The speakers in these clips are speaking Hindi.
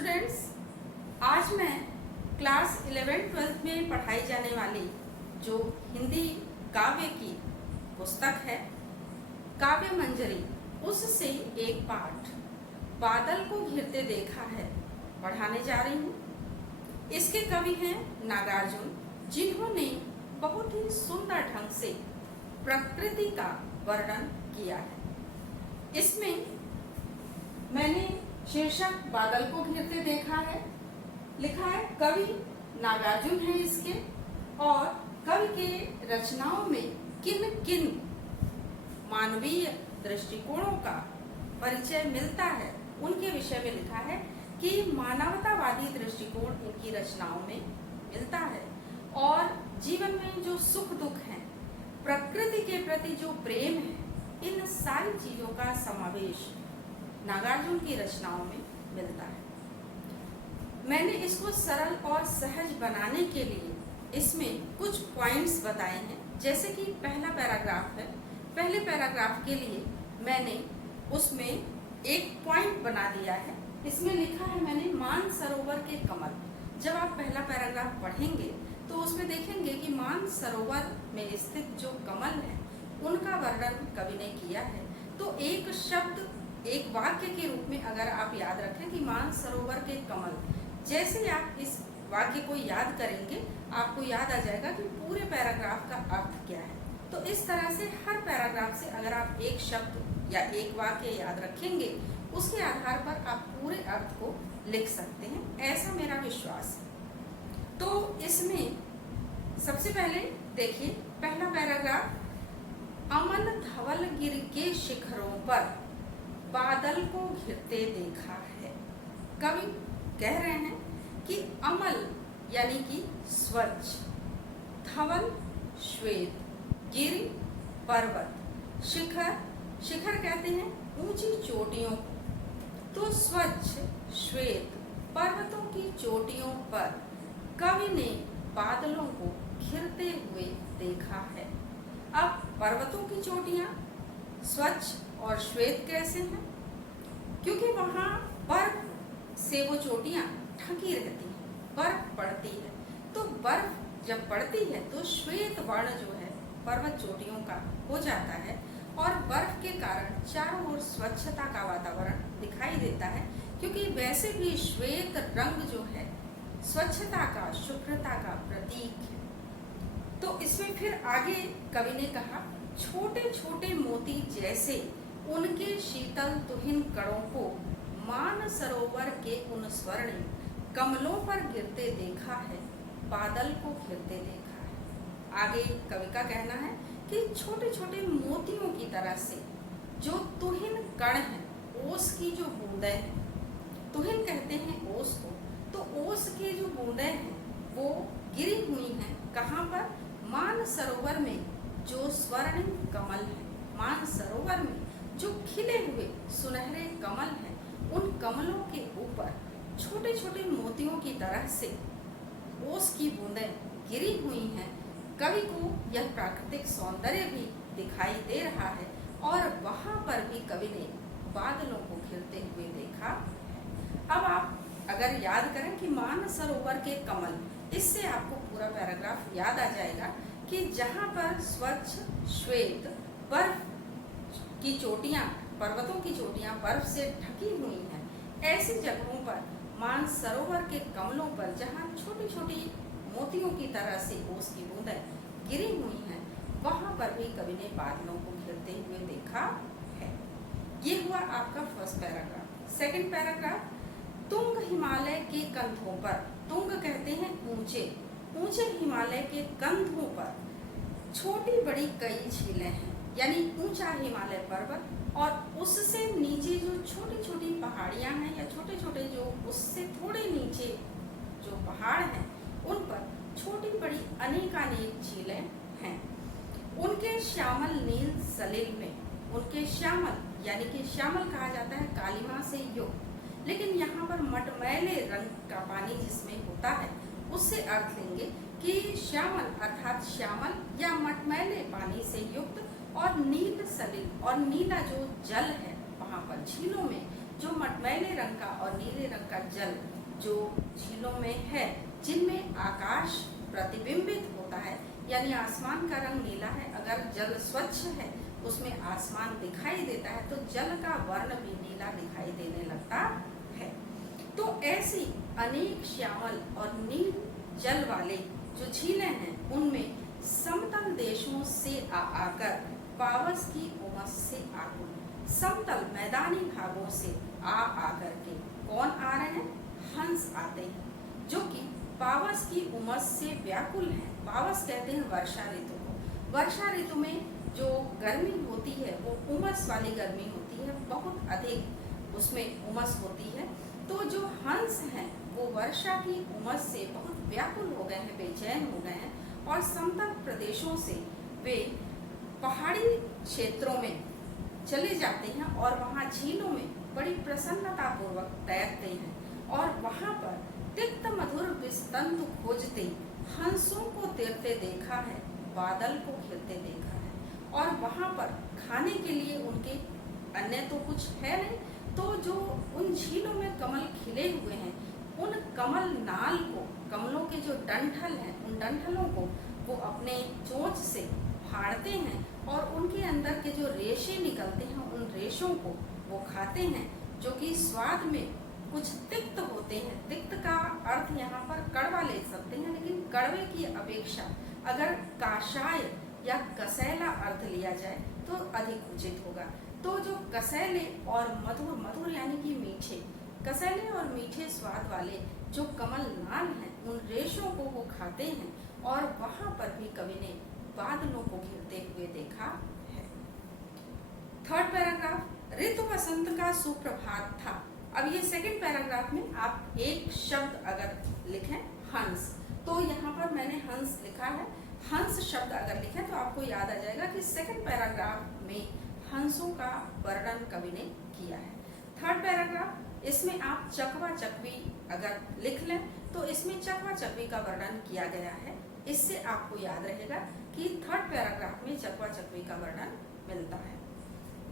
स्टूडेंट्स, आज मैं क्लास 11-12 में पढ़ाई जाने वाली जो हिंदी काव्य की पुस्तक है काव्य मंजरी, उससे एक पाठ बादल को घिरते देखा है पढ़ाने जा रही हूँ। इसके कवि हैं नागार्जुन, जिन्होंने बहुत ही सुंदर ढंग से प्रकृति का वर्णन किया है। इसमें मैंने शीर्षक बादल को घिरते देखा है लिखा है। कवि नागार्जुन है इसके, और कवि के रचनाओं में किन किन मानवीय दृष्टिकोणों का परिचय मिलता है उनके विषय में लिखा है कि मानवतावादी दृष्टिकोण इनकी रचनाओं में मिलता है, और जीवन में जो सुख दुख है, प्रकृति के प्रति जो प्रेम है, इन सारी चीजों का समावेश नागार्जुन की रचनाओं में मिलता है। मैंने इसको सरल और सहज बनाने के लिए इसमें कुछ पॉइंट्स बताए हैं। जैसे कि पहला पैराग्राफ है, पहले पैराग्राफ के लिए मैंने उसमें एक पॉइंट बना दिया है। इसमें लिखा है मैंने मानसरोवर के कमल। जब आप पहला पैराग्राफ पढ़ेंगे तो उसमें देखेंगे कि मानसरोवर में स्थित जो कमल है उनका वर्णन कवि ने किया है। तो एक शब्द एक वाक्य के रूप में अगर आप याद रखें कि मानसरोवर के कमल, जैसे आप इस वाक्य को याद करेंगे आपको याद आ जाएगा कि पूरे पैराग्राफ का अर्थ क्या है। तो इस तरह से हर पैराग्राफ से अगर आप एक शब्द या एक वाक्य याद रखेंगे, उसके आधार पर आप पूरे अर्थ को लिख सकते हैं, ऐसा मेरा विश्वास है। तो इसमें सबसे पहले देखिए पहला पैराग्राफ, अमन धवल गिर के शिखरों पर बादल को घिरते देखा है। कवि कह रहे हैं कि अमल यानी कि स्वच्छ, धवल श्वेत, गिर पर्वत, शिखर, शिखर कहते हैं ऊंची चोटियों को। तो स्वच्छ श्वेत पर्वतों की चोटियों पर कवि ने बादलों को घिरते हुए देखा है। अब पर्वतों की चोटियां स्वच्छ और श्वेत कैसे हैं? क्योंकि वहाँ बर्फ से वो चोटियां ढकी रहती हैं, बर्फ पड़ती है। तो बर्फ जब पड़ती है तो श्वेत वर्ण जो है पर्वत चोटियों का हो जाता है, और बर्फ के कारण चारों ओर स्वच्छता का वातावरण दिखाई देता है। क्योंकि वैसे भी श्वेत रंग जो है स्वच्छता का, शुभ्रता का प्रतीक है। तो इसमें फिर आगे कवि ने कहा, छोटे छोटे मोती जैसे उनके शीतल तुहिन कणों को मानसरोवर के उन स्वर्णिम कमलों पर गिरते देखा है, बादल को घिरते देखा है। आगे कवि का कहना है कि छोटे छोटे मोतियों की तरह से जो तुहिन कण है, ओस की जो बूंदें हैं, तुहिन कहते हैं ओस को, तो ओस की जो बूंदें हैं वो गिरी हुई हैं। कहाँ पर? मानसरोवर में जो स्वर्णिम कमल है, मानसरोवर में जो खिले हुए सुनहरे कमल हैं, उन कमलों के ऊपर छोटे छोटे मोतियों की तरह से ओस की बूंदें गिरी हुई हैं। कवि को यह प्राकृतिक सौंदर्य भी दिखाई दे रहा है, और वहाँ पर भी कवि ने बादलों को घिरते हुए देखा। अब आप अगर याद करें कि मानसरोवर के कमल, इससे आपको पूरा पैराग्राफ याद आ जाएगा कि जहाँ पर स्वच्छ श्वेत बर्फ की चोटियाँ, पर्वतों की चोटियाँ बर्फ से ढकी हुई हैं, ऐसी जगहों पर मानसरोवर के कमलों पर जहाँ छोटी छोटी मोतियों की तरह से ओस की बूंदें गिरी हुई हैं, वहाँ पर भी कवि ने बादलों को घिरते हुए देखा है। ये हुआ आपका फर्स्ट पैराग्राफ। सेकंड पैराग्राफ, तुंग हिमालय के कंधों पर, तुंग कहते हैं ऊंचे, ऊंचे हिमालय के कंधों पर छोटी बड़ी कई झीलें हैं, यानी ऊंचा हिमालय पर्वत, और उससे नीचे जो छोटी छोटी पहाड़ियां हैं या छोटे छोटे जो उससे थोड़े नीचे जो पहाड़ हैं, उन पर छोटी बड़ी अनेकानेक झीलें हैं। उनके श्यामल नील सलिल में, उनके श्यामल यानी कि श्यामल कहा जाता है कालिमा से युक्त, लेकिन यहाँ पर मटमैले रंग का पानी जिसमें होता है उससे अर्थ लेंगे कि श्यामल अर्थात श्यामल या मटमैले पानी से युक्त, और नील सलिल और नीला जो जल है वहाँ पर झीलों में जो मटमैले रंग का और नीले रंग का जल जो झीलों में है, जिनमें आकाश प्रतिबिंबित होता है, यानी आसमान का रंग नीला है। अगर जल स्वच्छ है, उसमें आसमान दिखाई देता है, तो जल का वर्ण भी नीला दिखाई देने लगता है। तो ऐसी अनेक श्यामल और नील जल वाले जो झीलें हैं, उनमें समतल देशों से आकर पावस की उमस से आकुल, समतल मैदानी भागों से आकर के कौन आ रहे हैं? हंस आते हैं, जो कि पावस की उमस से व्याकुल हैं। पावस कहते हैं वर्षा ऋतु को। वर्षा ऋतु में जो गर्मी होती है वो उमस वाली गर्मी होती है, बहुत अधिक उसमें उमस होती है। तो जो हंस हैं वो वर्षा की उमस से बहुत व्याकुल हो गए हैं, बेचैन हो गए हैं, और समतल प्रदेशों से वे पहाड़ी क्षेत्रों में चले जाते हैं और वहाँ झीलों में बड़ी प्रसन्नता पूर्वक तैरते हैं। और वहाँ पर तिक्त मधुर विस्तंतु खोजते हंसों को तैरते देखा है, बादल को घिरते देखा है, और वहाँ पर खाने के लिए उनके अन्य तो कुछ है नहीं, तो जो उन झीलों में कमल खिले हुए हैं, उन कमल नाल को, कमलों के जो डंठल हैं, उन डंठलों को वो अपने चोंच से फाड़ते हैं और उनके अंदर के जो रेशे निकलते हैं, उन रेशों को वो खाते हैं, जो कि स्वाद में कुछ तिक्त होते हैं। तिक्त का अर्थ यहाँ पर कड़वा ले सकते हैं, लेकिन कड़वे की अपेक्षा अगर काशाय या कसैला अर्थ लिया जाए तो अधिक उचित होगा। तो जो कसैले और मधुर, मधुर यानी कि मीठे, कसैले और मीठे स्वाद वाले जो कमल नाल हैं, उन रेशों को वो खाते हैं, और वहाँ पर भी कवि ने बादलों को घिरते हुए देखा है। थर्ड पैराग्राफ, ऋतु वसंत का सुप्रभात था। अब ये सेकंड पैराग्राफ में आप एक शब्द अगर लिखें हंस, तो यहाँ पर मैंने हंस लिखा है। हंस शब्द अगर लिखें तो आपको याद आ जाएगा कि सेकंड पैराग्राफ में हंसों का वर्णन कवि ने किया है। थर्ड पैराग्राफ, इसमें आप चकवा चकवी अगर लिख लें तो इसमें चकवा चकवी का वर्णन किया गया है। इससे आपको याद रहेगा कि थर्ड पैराग्राफ में चकवा चकवी का वर्णन मिलता है।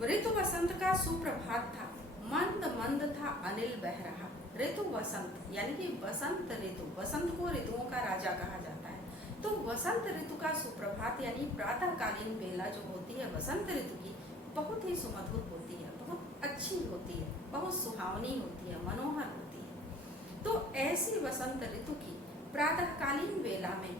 ऋतु वसंत का सुप्रभात था, मंद मंद था अनिल बह रहा। ऋतु वसंत यानी कि वसंत ऋतु, वसंत को ऋतुओं का राजा कहा जाता है। तो वसंत ऋतु का सुप्रभात यानी प्रातःकालीन बेला जो होती है वसंत ऋतु की, बहुत ही सुमधुर होती है, बहुत अच्छी होती है, बहुत सुहावनी होती है, मनोहर होती है। तो ऐसी वसंत ऋतु की प्रातःकालीन बेला में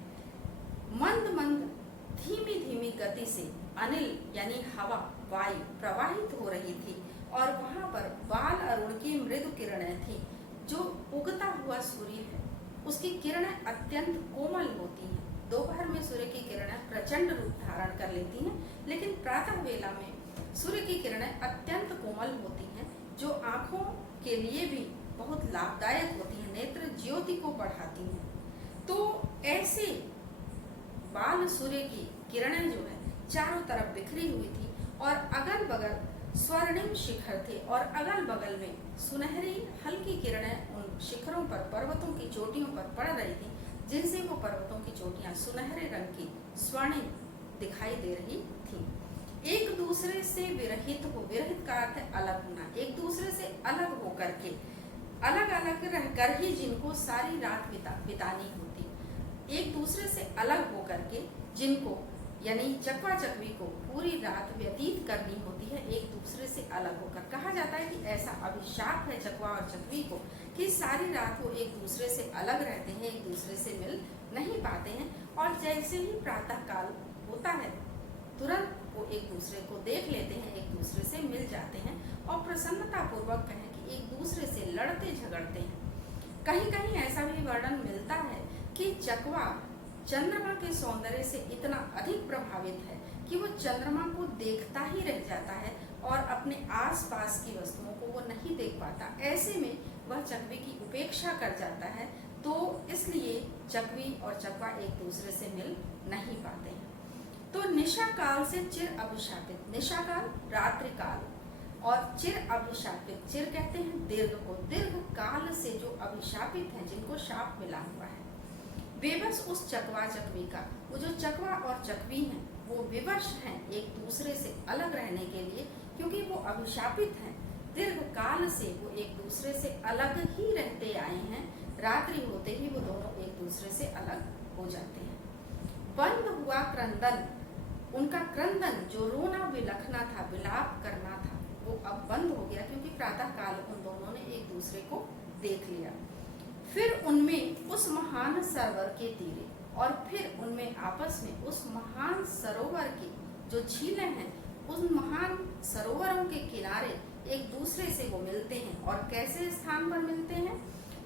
मंद मंद धीमी धीमी गति से अनिल यानी हवा, वायु प्रवाहित हो रही थी, और वहाँ पर बाल अरुण की मृदु किरणें थी। जो उगता हुआ सूर्य है उसकी किरणें अत्यंत कोमल होती हैं। दोपहर में सूर्य की किरणें प्रचंड रूप धारण कर लेती हैं, लेकिन प्रातः वेला में सूर्य की किरणें अत्यंत कोमल होती हैं, जो आँखों के लिए भी बहुत लाभदायक होती हैं, नेत्र ज्योति को बढ़ाती हैं। तो ऐसे बाल सूर्य की किरणें जो है चारों तरफ बिखरी हुई थी, और अगल बगल स्वर्णिम शिखर थे, और अगल बगल में सुनहरी हल्की किरणें उन शिखरों पर, पर्वतों की चोटियों पर पड़ रही थी, जिनसे वो पर्वतों की चोटियां सुनहरे रंग की स्वर्णिम दिखाई दे रही थी। एक दूसरे से विरहित हो, विरहित का अर्थ है अलग होना, एक दूसरे से अलग होकर के, अलग अलग रहकर ही जिनको सारी रात बितानी होती, एक दूसरे से अलग होकर के जिनको यानी चकवा चकवी को पूरी रात व्यतीत करनी होती है, एक दूसरे से अलग होकर। कहा जाता है कि ऐसा अभिशाप है चकवा और चकवी को कि सारी रात वो एक दूसरे से अलग रहते हैं, एक दूसरे से मिल नहीं पाते हैं, और जैसे ही प्रातः काल होता है तुरंत वो एक दूसरे को देख लेते हैं, एक दूसरे से मिल जाते हैं, और प्रसन्नता पूर्वक कहें कि एक दूसरे से लड़ते झगड़ते हैं। कहीं कहीं ऐसा भी वर्णन मिलता है कि चकवा चंद्रमा के सौंदर्य से इतना अधिक प्रभावित है कि वो चंद्रमा को देखता ही रह जाता है और अपने आसपास की वस्तुओं को वो नहीं देख पाता। ऐसे में वह चकवी की उपेक्षा कर जाता है, तो इसलिए चकवी और चकवा एक दूसरे से मिल नहीं पाते हैं। तो निशा काल से चिर अभिशापित, निशा काल रात्रि काल, और चिर अभिशापित, चिर कहते हैं दीर्घ को, दीर्घ काल से जो अभिशापित हैं, जिनको शाप मिला हुआ है, विवश उस चकवा चकवी का, वो जो चकवा और चकवी हैं वो विवश हैं एक दूसरे से अलग रहने के लिए, क्योंकि वो अभिशापित हैं। दीर्घ काल से वो एक दूसरे से अलग ही रहते आए हैं। रात्रि होते ही वो दोनों एक दूसरे से अलग हो जाते हैं। बंद हुआ क्रंदन, उनका क्रंदन जो रोना बिलखना था, विलाप करना था, वो अब बंद हो गया, क्योंकि प्रातः काल उन दोनों ने एक दूसरे को देख लिया। फिर उनमें उस महान सरोवर के तीरे, और फिर उनमें आपस में उस महान सरोवर की जो झीलें हैं, उन महान सरोवरों के किनारे एक दूसरे से वो मिलते हैं। और कैसे स्थान पर मिलते हैं?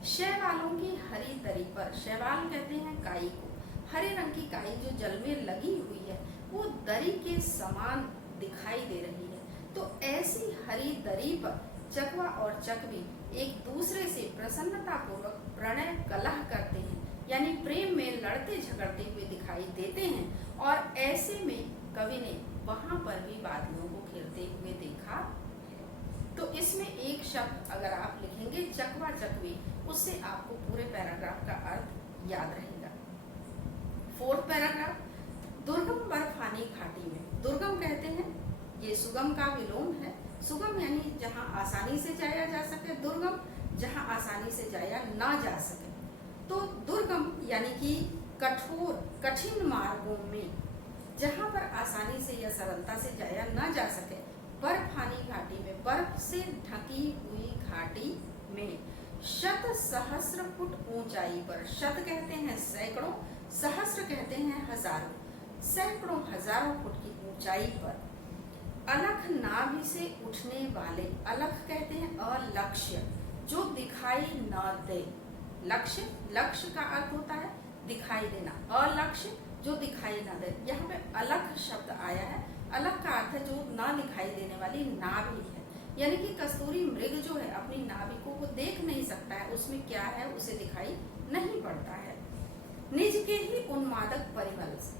शैवालों की हरी दरी पर। शैवाल कहते हैं काई को। हरे रंग की काई जो जल में लगी हुई है, वो दरी के समान दिखाई दे रही है। तो ऐसी हरी दरी पर चकवा और चकवी एक दूसरे से प्रसन्नता पूर्वक प्रणय कलह करते हैं, यानी प्रेम में लड़ते झगड़ते हुए दिखाई देते हैं। और ऐसे में कवि ने वहां पर भी बादलों को घिरते हुए देखा है। तो इसमें एक शब्द अगर आप लिखेंगे चकवा चकवी, उससे आपको पूरे पैराग्राफ का अर्थ याद रहेगा। फोर्थ पैराग्राफ, दुर्गम बर्फानी घाटी में। दुर्गम कहते हैं, ये सुगम का विलोम है। सुगम यानी जहां आसानी से जाया जा सके, दुर्गम जहां आसानी से जाया ना जा सके। तो दुर्गम यानी कि कठोर कठिन मार्गों में, जहां पर आसानी से या सरलता से जाया ना जा सके। बर्फानी घाटी में, बर्फ से ढकी हुई घाटी में, शत सहस्र फुट ऊंचाई पर। शत कहते हैं सैकड़ों, सहस्र कहते हैं हजारों, सैकड़ों हजारों फुट की ऊंचाई पर अलख नाभि से उठने वाले। अलख कहते हैं अलक्ष्य, जो दिखाई न दे। लक्ष्य, लक्ष्य का अर्थ होता है दिखाई देना, अलक्ष्य जो दिखाई न दे। यहाँ पे अलख शब्द आया है। अलख का अर्थ है जो ना दिखाई देने वाली नाभि है, यानी कि कस्तूरी मृग जो है अपनी नाभि को वो देख नहीं सकता है, उसमें क्या है उसे दिखाई नहीं पड़ता है। निज के ही उन्मादक परिमल से,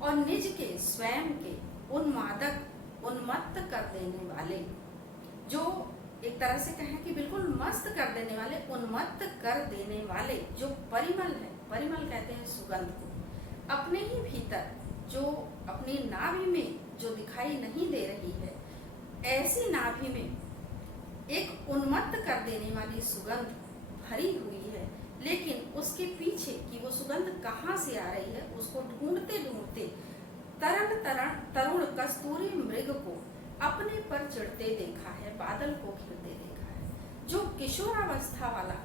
और निज के स्वयं के उन्मादक उन्मत्त कर देने वाले, जो एक तरह से कहें कि बिल्कुल मस्त कर देने वाले, उन्मत्त कर देने वाले जो परिमल है। परिमल कहते हैं सुगंध को। अपने ही भीतर जो अपनी नाभि में जो दिखाई नहीं दे रही है, ऐसी नाभि में एक उन्मत्त कर देने वाली सुगंध भरी हुई है। लेकिन उसके पीछे की वो सुगंध कहाँ से आ रही है, उसको ढूंढते ढूंढते तरुण कस्तूरी मृग को अपने पर चढ़ते देखा है, बादल को घिरते देखा है। जो किशोरावस्था वाला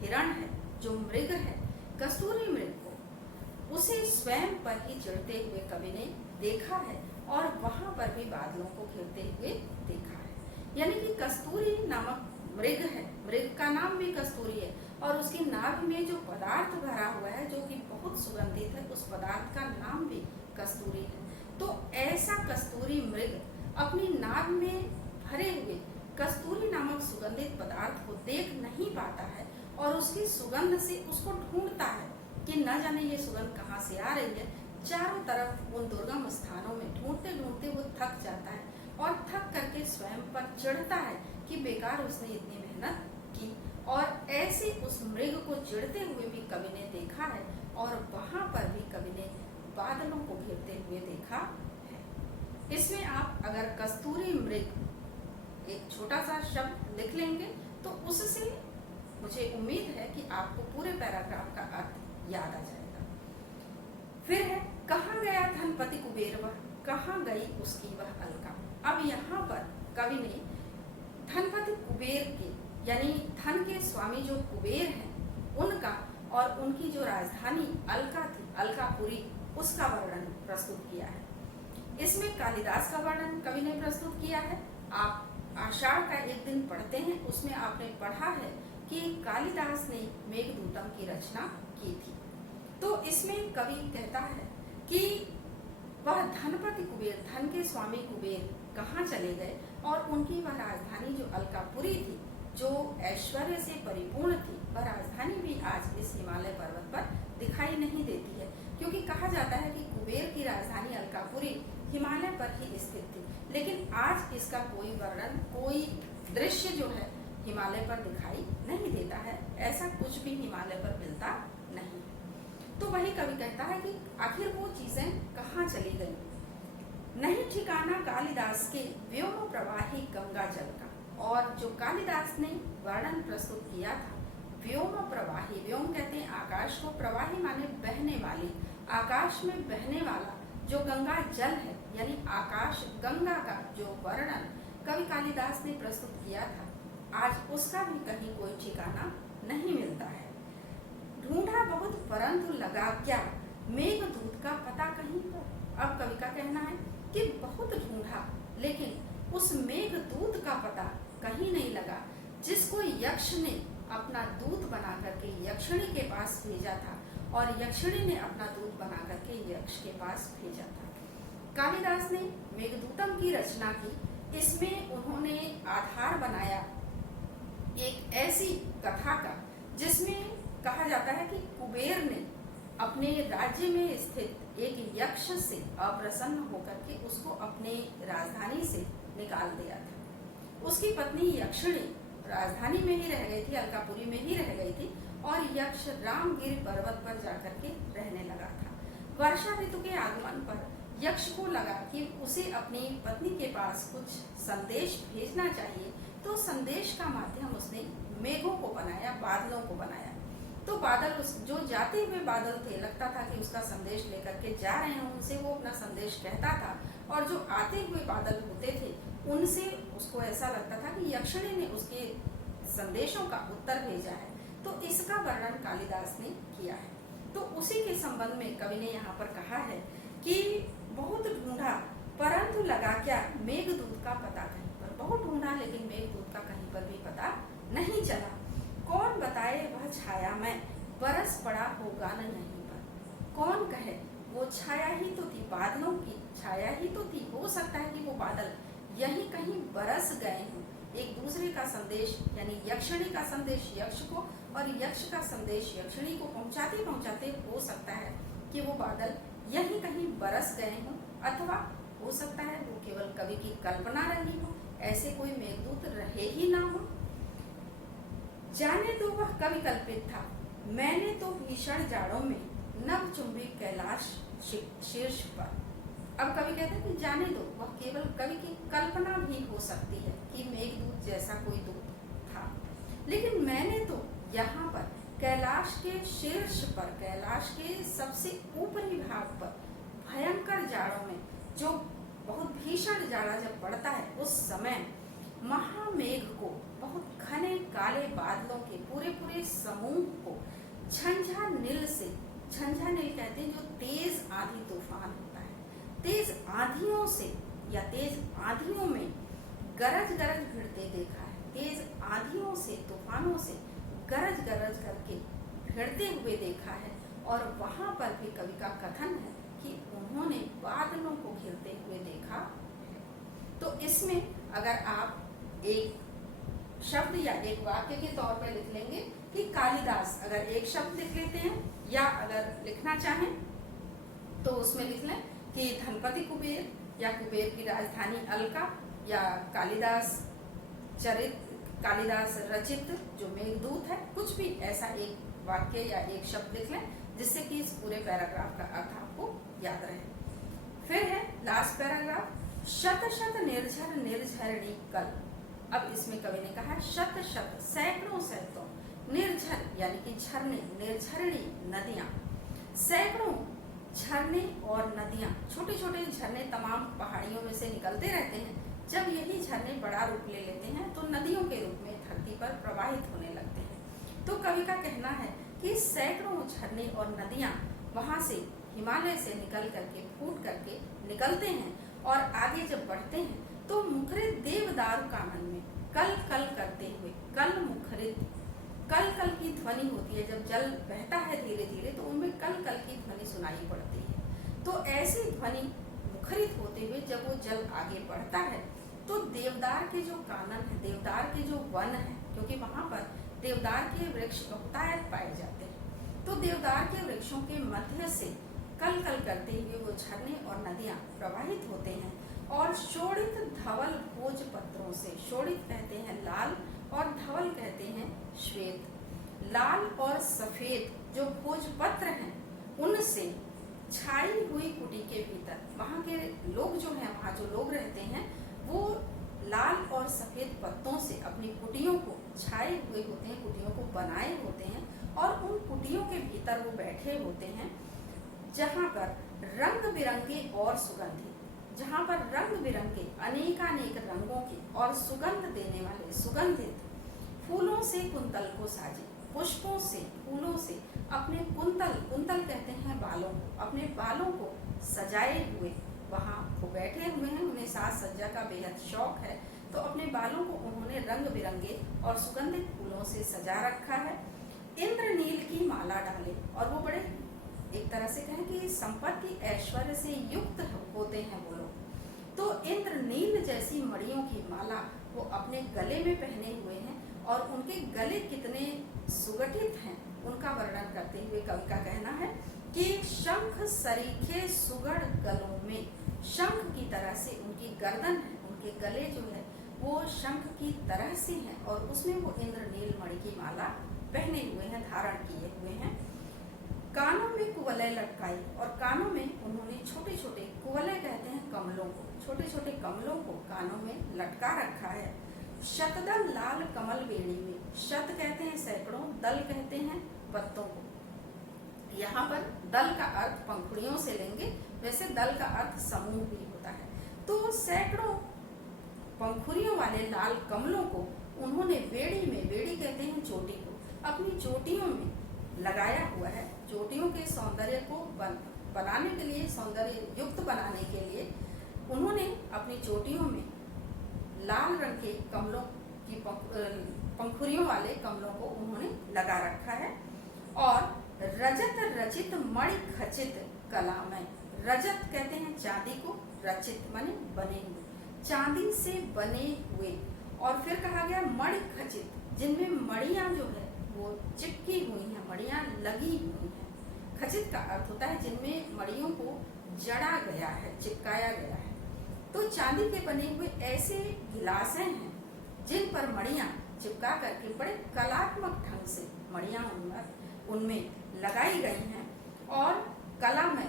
हिरण है, जो मृग है, कस्तूरी मृग को, उसे स्वयं पर ही चढ़ते हुए कवि ने देखा है, और वहां पर भी बादलों को घिरते हुए देखा है। यानी कि कस्तूरी नामक मृग है, मृग का नाम भी कस्तूरी है, और उसकी नाभि में जो पदार्थ भरा हुआ है जो कि बहुत सुगंधित है, उस पदार्थ का नाम भी कस्तूरी है। तो ऐसा कस्तूरी मृग अपनी नाभि में भरे हुए कस्तूरी नामक सुगंधित पदार्थ को देख नहीं पाता है, और उसकी सुगंध से उसको ढूंढता है कि न जाने ये सुगंध कहाँ से आ रही है। चारों तरफ उन दुर्गम स्थानों में ढूंढते ढूंढते वो थक जाता है, और थक करके स्वयं पर चढ़ता है कि बेकार उसने इतनी मेहनत की। और ऐसे उस मृग को चिढ़ते हुए भी कवि ने देखा है, और वहां पर भी कवि ने बादलों को घिरते हुए देखा है। इसमें आप अगर कस्तूरी मृग एक छोटा सा शब्द लिख लेंगे तो उससे मुझे उम्मीद है कि आपको पूरे पैराग्राफ का अर्थ याद आ जाएगा। फिर है, कहाँ गया धनपति कुबेर वह, कहाँ गई उसकी वह अलका। अब यहाँ पर कवि ने धनपति कुबेर के, यानी धन के स्वामी जो कुबेर हैं, उनका और उनकी जो राजधानी अलका थी, अलकापुरी, उसका वर्णन प्रस्तुत किया है। इसमें कालिदास का वर्णन कवि ने प्रस्तुत किया है। आप आषाढ़ का एक दिन पढ़ते हैं, उसमें आपने पढ़ा है कि कालिदास ने मेघदूतम की रचना की थी। तो इसमें कवि कहता है कि वह धनपति कुबेर, धन के स्वामी कुबेर कहाँ चले गए, और उनकी वह राजधानी जो अलकापुरी थी, जो ऐश्वर्य से परिपूर्ण थी, वह राजधानी भी आज इस हिमालय पर्वत पर दिखाई नहीं देती है। क्योंकि कहा जाता है कि कुबेर की राजधानी अलकापुरी हिमालय पर ही स्थित थी, लेकिन आज इसका कोई वर्णन, कोई दृश्य जो है हिमालय पर दिखाई नहीं देता है। ऐसा कुछ भी हिमालय पर मिलता नहीं। तो वही कवि कहता है कि आखिर वो चीजें कहाँ चली गई। नहीं ठिकाना कालिदास के व्योम प्रवाही गंगा जल का। और जो कालिदास ने वर्णन प्रस्तुत किया था व्योम प्रवाही, व्योम कहते हैं आकाश को, प्रवाही माने बहने वाली, आकाश में बहने वाला जो गंगा जल है, यानी आकाश गंगा का जो वर्णन कवि कालिदास ने प्रस्तुत किया था, आज उसका भी कहीं कोई ठिकाना नहीं मिलता है। ढूंढा बहुत परंतु लगा क्या, मेघदूत का पता कहीं पर। अब कवि का कहना है कि बहुत ढूंढा लेकिन उस मेघदूत का पता कहीं नहीं लगा, जिसको यक्ष ने अपना दूत बना करके यक्षिणी के पास भेजा था और यक्षिणी ने अपना दूत बना करके यक्ष के पास भेजा था। कालिदास ने मेघदूतम की रचना की। इसमें उन्होंने आधार बनाया एक ऐसी कथा का जिसमें कहा जाता है कि कुबेर ने अपने राज्य में स्थित एक यक्ष से अप्रसन्न होकर के उसको अपने राजधानी से निकाल दिया था। उसकी पत्नी यक्षिणी राजधानी में ही रह गई थी, अलकापुरी में ही रह गई थी और यक्ष रामगिरी पर्वत पर जाकर के रहने लगा था। वर्षा ऋतु के आगमन पर यक्ष को लगा कि उसे अपनी पत्नी के पास कुछ संदेश भेजना चाहिए, तो संदेश का माध्यम उसने मेघों को बनाया, बादलों को बनाया। तो बादल जो जाते हुए बादल थे, लगता था कि उसका संदेश लेकर के जा रहे हैं, उनसे वो अपना संदेश कहता था, और जो आते हुए बादल होते थे उनसे उसको ऐसा लगता था कि यक्षिणी ने उसके संदेशों का उत्तर भेजा है। तो इसका वर्णन कालिदास ने किया है। तो उसी के संबंध में कवि ने यहाँ पर कहा है कि बहुत ढूंढा परंतु लगा क्या, मेघदूत का पता कहीं पर। बहुत ढूंढा लेकिन मेघदूत का कहीं पर भी पता नहीं चला। कौन बताए वह छाया में, बरस पड़ा होगा न यहीं पर। कौन कहे वो छाया ही तो थी, बादलों की छाया ही तो थी। हो सकता है कि वो बादल यहीं कहीं बरस गए हों। एक दूसरे का संदेश, यानी यक्षिणी का संदेश यक्ष को और यक्ष का संदेश यक्षिणी को पहुंचाते पहुंचाते हो सकता है कि वो बादल यहीं कहीं बरस गए हों, अथवा हो सकता है वो केवल कवि की कल्पना रही हो, ऐसे कोई मेघदूत रहे ही ना हो। जाने तो वह कवि कल्पित था, मैंने तो भीषण जाड़ों में नभ चुंबी कैलाश शीर्ष पर। अब कवि कहते हैं कि जाने दो, वह केवल कवि की कल्पना भी हो सकती है कि मेघदूत जैसा कोई दूत था, लेकिन मैंने तो यहाँ पर कैलाश के शीर्ष पर, कैलाश के सबसे ऊपरी भाग पर भयंकर जाड़ों में, जो बहुत भीषण जाड़ा जब पड़ता है उस समय महामेघ को, बहुत घने काले बादलों के पूरे पूरे समूह को झंझा नील से, झंझा नील कहते हैं जो तेज आंधी तूफान होता है, तेज आंधियों से या तेज आंधियों में गरज गरज भिड़ते देखा है। तेज आंधियों से, तूफानों से गरज गरज करके भिड़ते हुए देखा है। और वहां पर भी कवि का कथन है कि उन्होंने बादलों को घिरते हुए देखा। तो इसमें अगर आप एक शब्द या एक वाक्य के तौर पर लिख लेंगे कि कालिदास, अगर एक शब्द लिख लेते हैं या अगर लिखना चाहें तो उसमें लिख लें कि धनपति कुबेर, या कुबेर की राजधानी अलका, या कालिदास चरित, कालिदास रचित जो मेघदूत है, कुछ भी ऐसा एक वाक्य या एक शब्द लिख लें जिससे कि इस पूरे पैराग्राफ का अर्थ आपको याद रहे। फिर है लास्ट पैराग्राफ, शत शत निर्झर निर्झरणी कल। अब इसमें कवि ने कहा शत शत, सैकड़ों सैकड़ों, निर्झर यानी कि झरने, निर्झरणी नदियां, सैकड़ों झरने और नदियां, छोटे छोटे झरने तमाम पहाड़ियों में से निकलते रहते हैं। जब यही झरने बड़ा रूप ले लेते हैं तो नदियों के रूप में धरती पर प्रवाहित होने लगते हैं। तो कवि का कहना है कि सैकड़ों झरने और नदियां वहां से, हिमालय से निकल करके, फूट करके निकलते हैं और आगे जब बढ़ते हैं तो मुखरित देवदारू कानन में कल कल करते हुए, कल मुखरित, कल कल की ध्वनि होती है। जब जल बहता है धीरे धीरे तो उनमें कल कल की ध्वनि सुनाई पड़ती है। तो ऐसी ध्वनि मुखरित होते हुए जब वो जल आगे बढ़ता है तो देवदार के जो कानन है, देवदार के जो वन है, क्योंकि वहां पर देवदार के वृक्ष बहुतायत पाए जाते हैं, तो देवदार के वृक्षों के मध्य से कल कल करते हुए वो झरने और नदियां प्रवाहित होते हैं। और शोणित धवल भोज पत्रों से, शोणित कहते हैं लाल और धवल कहते हैं श्वेत, लाल और सफेद जो भोजपत्र हैं उनसे छाई हुई कुटी के भीतर, वहाँ के लोग जो हैं, वहाँ जो लोग रहते हैं वो लाल और सफेद पत्तों से अपनी कुटियों को छाए हुए होते हैं, कुटियों को बनाए होते हैं और उन कुटियों के भीतर वो बैठे होते हैं जहाँ पर रंग बिरंगे और सुगंधित, जहाँ पर रंग बिरंगे अनेकानेक रंगों के और सुगंध देने वाले सुगंधित फूलों से कुंतल को साजे, पुष्पों से, फूलों से अपने कुंतल कहते हैं बालों को, अपने बालों को सजाए हुए वहाँ वो बैठे हुए हैं। उन्हें साज सज्जा का बेहद शौक है, तो अपने बालों को उन्होंने रंग बिरंगे और सुगंधित फूलों से सजा रखा है। इंद्रनील की माला डाले, और वो बड़े एक तरह से कहें कि संपत्ति ऐश्वर्य से युक्त होते हैं वो लोग। तो इंद्रनील जैसी मणियों की माला वो अपने गले में पहने हुए हैं, और उनके गले कितने सुगठित हैं उनका वर्णन करते हुए कवि का कहना है कि शंख सरीखे सुगढ़ गलों में, शंख की तरह से उनकी गर्दन है, उनके गले जो है वो शंख की तरह से हैं, और उसमें वो इंद्रनील मणि की माला पहने हुए हैं, धारण किए हुए हैं। कानों में कुवलय लटकाई, और कानों में उन्होंने छोटे छोटे, कुवलय कहते हैं कमलों को, छोटे छोटे कमलों को कानों में लटका रखा है। शतदल लाल कमल बेड़ी में, शत कहते हैं सैकड़ों, दल कहते हैं पत्तों को। यहाँ पर दल का अर्थ पंखुड़ियों से लेंगे, वैसे दल का अर्थ समूह भी होता है। तो सैकड़ों पंखुड़ियों वाले लाल कमलों को उन्होंने बेड़ी में, बेड़ी कहते हैं चोटी को, अपनी चोटियों में लगाया हुआ है। चोटियों के सौंदर्य को बनाने के लिए, सौंदर्य युक्त बनाने के लिए उन्होंने अपनी चोटियों में लाल रंग के कमलों की पंखुड़ियों वाले कमलों को उन्होंने लगा रखा है। और रजत रचित मणि खचित कलामय, रजत कहते हैं चांदी को, रचित माने बने हुए, चांदी से बने हुए। और फिर कहा गया मणि खचित, जिनमें मणियां जो है वो चिपकी हुई हैं, मणियां लगी हुई हैं। खचित का अर्थ होता है जिनमें मणियों को जड़ा गया है, चिपकाया गया है। तो चांदी के बने हुए ऐसे गिलासें हैं जिन पर मणियां चिपका करके बड़े कलात्मक ढंग से मणियां उनमें लगाई गई हैं, और कला में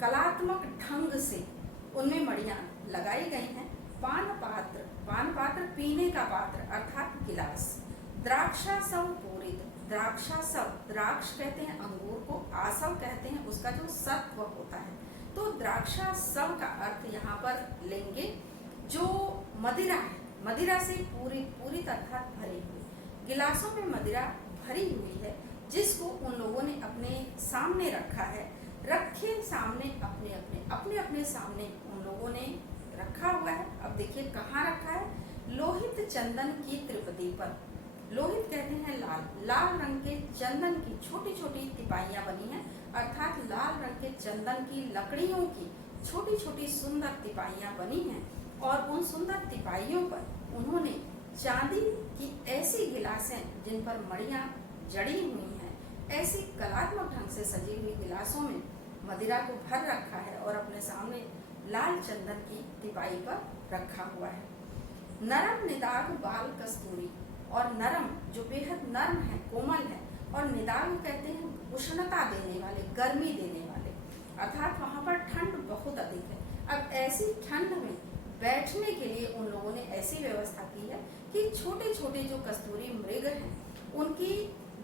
कलात्मक ढंग से उनमें मणियां लगाई गई हैं। पान पात्र, पान पात्र पीने का पात्र अर्थात गिलास। द्राक्षासव पूरित, द्राक्षासव, द्राक्ष कहते हैं अंगूर को, आसव कहते हैं उसका जो सत्व होता है। तो द्राक्षासव का अर्थ यहाँ पर लेंगे जो मदिरा है, मदिरा से पूरित अर्थात भरी हुई, गिलासों में मदिरा भरी हुई है, जिसको उन लोगों ने अपने सामने रखा है। रखे सामने अपने अपने सामने उन लोगों ने रखा हुआ है। अब देखिए कहाँ रखा है, लोहित चंदन की त्रिपदी पर। लोहित कहते हैं लाल, लाल रंग के चंदन की छोटी छोटी तिपाइयाँ बनी हैं, अर्थात लाल रंग के चंदन की लकड़ियों की छोटी छोटी सुंदर तिपाइयाँ बनी हैं, और उन सुंदर तिपाइयों पर उन्होंने चांदी की ऐसी गिलासें जिन पर मणियां जड़ी हुई हैं, ऐसी कलात्मक ढंग से सजी हुई गिलासों में मदिरा को भर रखा है, और अपने सामने लाल चंदन की तिपाई पर रखा हुआ है। नरम निदाग बाल कस्तूरी, और नरम जो बेहद नरम है, कोमल है, और निदाग कहते हैं उष्णता देने वाले, गर्मी देने वाले, अर्थात वहाँ पर ठंड बहुत अधिक है। अब ऐसी ठंड में बैठने के लिए उन लोगों ने ऐसी व्यवस्था की है कि छोटे छोटे जो कस्तूरी मृग हैं, उनकी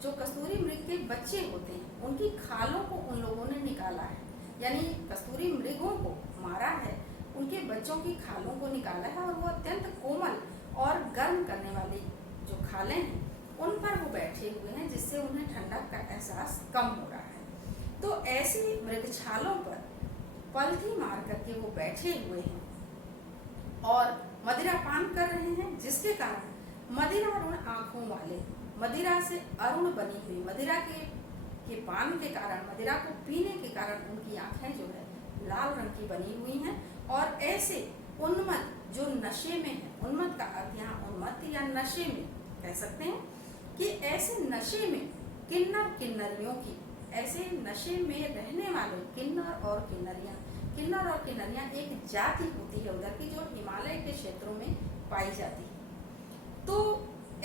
जो कस्तूरी मृग के बच्चे होते हैं, उनकी खालों को उन लोगों ने निकाला है, यानी कस्तूरी मृगों को मारा है, उनके बच्चों की खालों को निकाला है, और वो अत्यंत कोमल और गर्म करने वाली जो खालें हैं उन पर वो बैठे हुए हैं, जिससे उन्हें ठंडक का एहसास कम हो रहा है। तो ऐसी मृगछालों पर पलथी मार करके वो बैठे हुए हैं और मदिरा पान कर रहे हैं, जिसके कारण मदिरा अरुण आँखों वाले, मदिरा से अरुण बनी हुई, मदिरा के पान के कारण, मदिरा को पीने के कारण उनकी आँखें जो है लाल रंग की बनी हुई हैं। और ऐसे उन्मत्त जो नशे में है, उन्मत्त का अर्थ यहाँ उन्मत्त या नशे में कह सकते हैं, कि ऐसे नशे में किन्नर किन्नरियों की, ऐसे नशे में रहने वाले किन्नर और किन्नरियाँ, किन्नर और किन्नरियाँ एक जाति होती है उधर की, जो हिमालय के क्षेत्रों में पाई जाती है। तो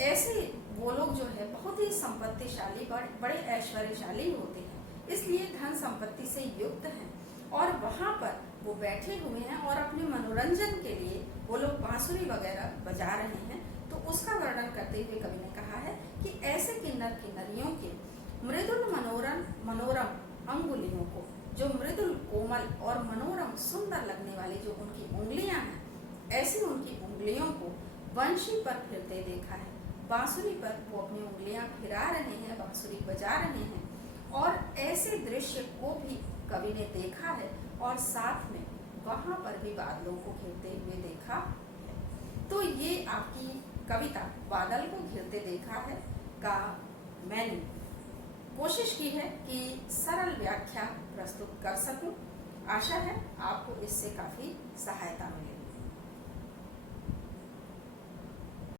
ऐसे वो लोग जो है बहुत ही संपत्तिशाली, बड़े ऐश्वर्यशाली होते हैं, इसलिए धन संपत्ति से युक्त हैं, और वहाँ पर वो बैठे हुए हैं और अपने मनोरंजन के लिए वो लोग बांसुरी वगैरह बजा रहे हैं। तो उसका वर्णन करते हुए कवि ने कहा है कि ऐसे किन्नर किन्नरियों के मृदुल मनोरम अंगुलियों को, जो मृदुल कोमल और मनोरम सुंदर लगने वाली जो उनकी उंगलियां हैं, ऐसी उनकी उंगलियों को वंशी पर फिरते देखा है। बांसुरी पर वो अपनी उंगलियां फिरा रहे हैं, बांसुरी बजा रहे हैं, और ऐसे दृश्य को भी कवि ने देखा है और साथ में वहां पर भी बादलों को घिरते हुए देखा है। तो ये आपकी कविता बादल को घिरते देखा है का मैंने कोशिश की है कि सरल व्याख्या प्रस्तुत कर सकूं। आशा है आपको इससे काफ़ी सहायता मिलेगी।